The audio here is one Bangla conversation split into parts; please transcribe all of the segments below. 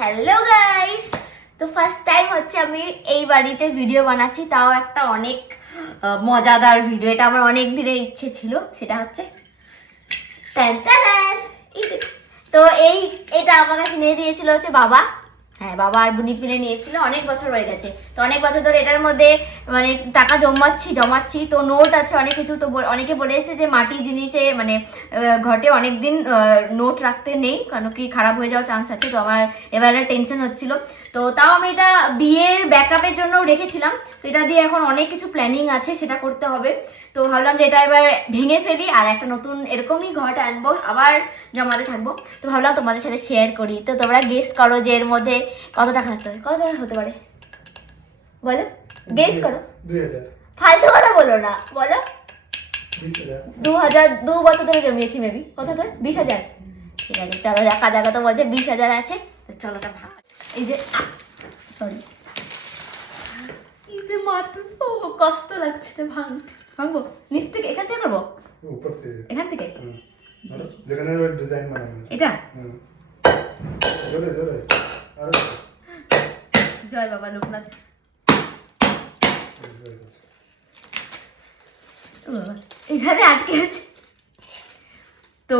হ্যালো গাইস, তো ফার্স্ট টাইম হচ্ছে আমি এই বাড়িতে ভিডিও বানাচ্ছি, তাও একটা অনেক মজাদার ভিডিও। এটা আমার অনেক দিনের ইচ্ছে ছিল, সেটা হচ্ছে তো এটা আমাকে কিনে দিয়েছিল হচ্ছে বাবা। হ্যাঁ, বাবা আর বুনি কিনে নিয়েছিল, অনেক বছর হয়ে গেছে। তো অনেক বছর ধরে এটার মধ্যে মানে টাকা জমাচ্ছি, তো নোট আছে অনেক কিছু। তো অনেকে বলেছে যে মাটির জিনিসে মানে ঘটে অনেক দিন নোট রাখতে নেই, কারণ কি খারাপ হয়ে যাওয়ার চান্স আছে। তো আমার এবার টেনশন হচ্ছিল, তো তাও আমি এটা বিয়ের ব্যাকআপের জন্য রেখেছিলাম। তো এটা দিয়ে এখন অনেক কিছু প্ল্যানিং আছে, সেটা করতে হবে। তো ভাবলাম যে এটা এবার ভেঙে ফেলি আর একটা নতুন এরকমই ঘরটা আনবো, আবার জমাতে থাকবো। তো ভাবলাম তোমাদের সাথে শেয়ার করি। তো তোমরা গেস করো যে এর মধ্যে কত টাকা থাকতে পারে, কত টাকা হতে পারে, বলো, গেস করো। 2000। ফালতু কথা বলো না, বলো। 2000 2 বছর ধরে জমিয়েছি, মেবি কত তো 20,000। ঠিক আছে, চলো দেখা জায়গা তো বলছে 20,000 আছে। তো চলো এটা ভাগ, এই যে সরি, এই যে মাত্র কষ্ট লাগছে তো ভাঙবো নিচ থেকে, এখান থেকে করবো, উপর থেকে, এখান থেকে যেখানে ডিজাইন বানানো এটা। জোরে জোরে আরে জয় বাবা লোকনাথ। ও বাবা, এখানে আটকে আছে। তো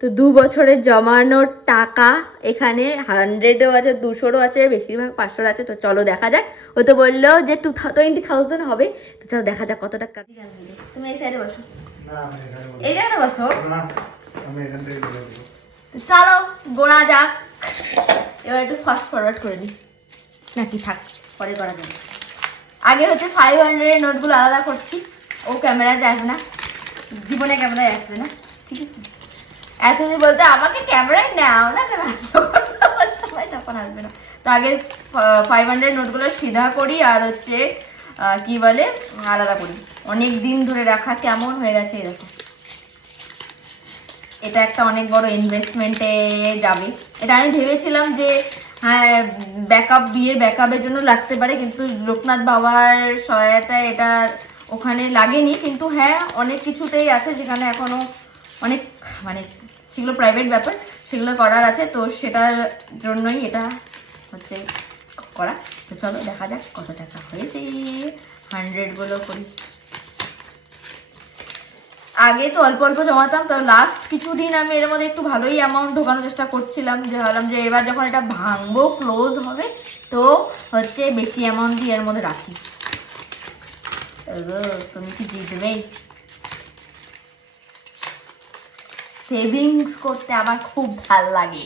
তো 2 বছরের জমানোর টাকা এখানে 100ও আছে, 200ও আছে, বেশিরভাগ 500 আছে। তো চলো দেখা যাক। ও তো বললো যে 20,000 হবে। তো চলো দেখা যাক কত টাকা। তুমি এই সাইডে বসো, না আমি এখানে বসবো। এই জায়গায় বসো না আমি এখান থেকে বলে দেব। তো চলো গোনা যাক। এবার একটু ফাস্ট ফরওয়ার্ড করে নিই, নাকি থাক পরে করা যাবে। আগে হচ্ছে 500 এর নোটগুলো আলাদা করছি। ও ক্যামেরাতে আসবে না, জীবনে ক্যামেরায় আসবে না, ঠিক আছে? অ্যাকচুয়ালি বলতে আমাকে ক্যামেরায় নাও না, সবাই তখন আসবে না। তো আগে 500 নোটগুলো সিধা করি আর হচ্ছে কি বলে আলাদা করি। অনেক দিন ধরে রাখা কেমন হয়ে গেছে এই দেখো। এটা একটা অনেক বড় ইনভেস্টমেন্টে যাবে। এটা আমি ভেবেছিলাম যে হ্যাঁ বিয়ের ব্যাকআপের জন্য লাগতে পারে, কিন্তু লোকনাথ বাবার সহায়তায় এটা ওখানে লাগেনি। কিন্তু হ্যাঁ অনেক কিছুতেই আছে যেখানে এখনো অনেক মানে সেগুলো প্রাইভেট ব্যাপার, সেগুলো করার আছে। তো সেটার জন্যই এটা হচ্ছে করা। তো চলো দেখা যাক কত টাকা হয়েছে। 100গুলো করি। আগে তো অল্প অল্প জমাতাম, তো লাস্ট কিছুদিন আমি এর মধ্যে একটু ভালোই অ্যামাউন্ট ঢোকানোর চেষ্টা করছিলাম, যে ভাবলাম যে এবার যখন এটা ভাঙবো ক্লোজ হবে তো হচ্ছে বেশি অ্যামাউন্ট দিয়ে এর মধ্যে রাখি। তুমি কি জিতবে? সেভিংস করতে আমার খুব ভাল লাগে,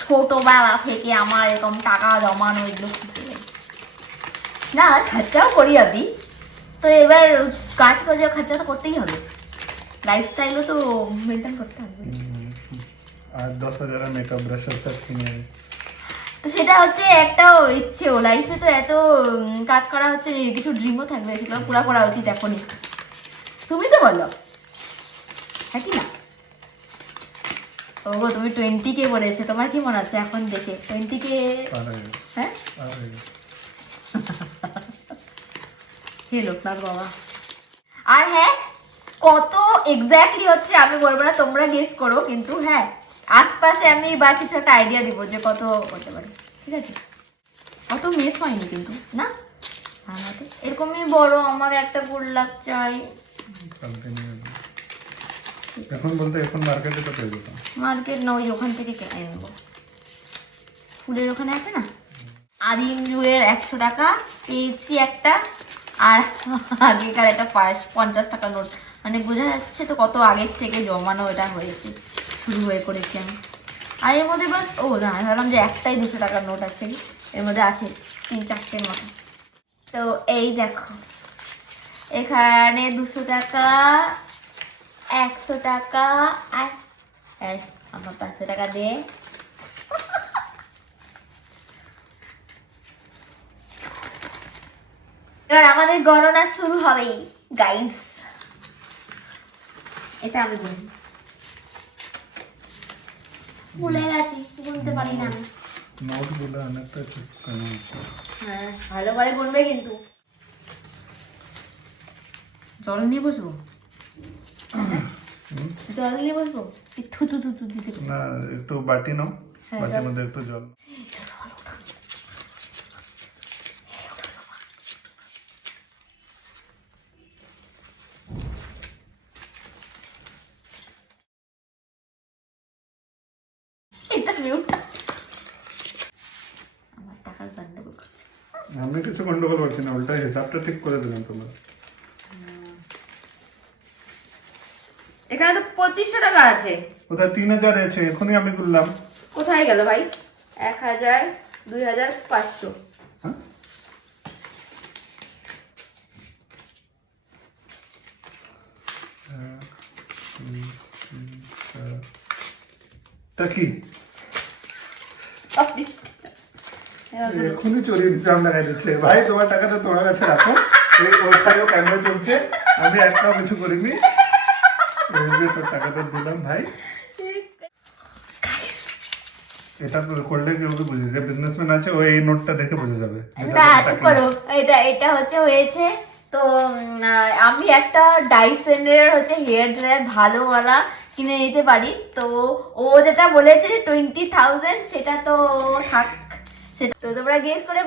ছোটবেলা থেকে আমার এরকম টাকা জমানো এগুলো না, খরচাও করি আমি। তো এবার কাজ করে খরচা তো করতেই হবে, লাইফস্টাইলও তো মেনটেন করতে হবে। আর 10,000 মেকআপ ব্রাশ সব কিনে। তো সেটা হচ্ছে একটা ইচ্ছেও, লাইফে তো এত কাজ করা হচ্ছে, কিছু ড্রিমও থাকবে, সেগুলো পুরা করা উচিত এখনই। তুমি তো বলো, হ্যাঁ কি না? ও গো, তুমি 20K বলেছে, তোমার কি মনে হচ্ছে এখন দেখে 20K? হ্যাঁ হে লোকনাথ বাবা। আর হ্যাঁ কত এক্স্যাক্টলি হচ্ছে আমি বলবো না, তোমরা গেস করো। কিন্তু হ্যাঁ আশপাশে আমি বা কিছু একটা আইডিয়া দিব যে কত করতে পারে, ঠিক আছে? অত মিস হয়নি কিন্তু না, এরকমই বড় আমার একটা গোল্লাপ চাই। এখন বলতে এখন মার্কেটে তো পেয়ে যেতাম। মার্কেট না, ওই ওখান থেকে কিনে নেবো, ফুলের ওখানে আছে না। আদিম জুয়ের 100 টাকা পেয়েছি একটা, আর আগেকার একটা 50 টাকা নোট। মানে বোঝা যাচ্ছে তো কত আগের থেকে জমানো এটা হয়েছে, শুরু হয়ে করেছি আমি। আর এর মধ্যে বাস ও না, আমি ভাবলাম যে একটাই 200 টাকার নোট আছে, এর মধ্যে আছে 3-4টের মতো। তো এই দেখো এখানে 200 টাকা, 100 টাকা আর আমার 500 টাকা দিয়ে। এবার আমাদের গণনা শুরু হবে গাইস। এটা আমি গুনি, ভুলে গেছি, গুনতে পারি না আমি। নোটগুলো অনেকটা চিপকানো আছে। হ্যাঁ ভালো করে গুনবে কিন্তু। জল নিয়ে বসবো, জল নিয়ে বসবো, এই থু থু থু থু দিতে হবে। না একটু বাটি নাও, হ্যাঁ, বাটির জল। মধ্যে একটু জল। এটা মিউটটা আমার টাকার গন্ডগোল করছে। আমি কিছু গন্ডগোল করছি না, উল্টা হিসাবটা ঠিক করে দিলাম তোমার। এখানে তো 2500 টাকা আছে। কোথায় 3000 আছে? এখনই আমি গুনলাম। কোথায় গেল ভাই? 1000, 2000, 500। হ্যাঁ তা কি এখনই চোরির জাম লাগাই দিচ্ছে ভাই। তোমার টাকাটা তোমার কাছে রাখো, এই ওখানেও ক্যামেরা চলছে, আমি একটাও কিছু করিনি। এই যে তোর টাকাটা দিলাম ভাই। এটা করলে কেউ কি বুঝে, যে বিজনেসম্যান আছে ও এই নোটটা দেখে বুঝে যাবে। না চুপ করো, এটা হচ্ছে হয়েছে তো আমি একটা ডাইসনের হচ্ছে হেয়ার ড্রায়ার ভালোওয়ালা কিনে নিতে পারি। তো ও যেটা বলেছে যে 20,000, সেটা তো থাক, সেটা তো তোমরা গেস করে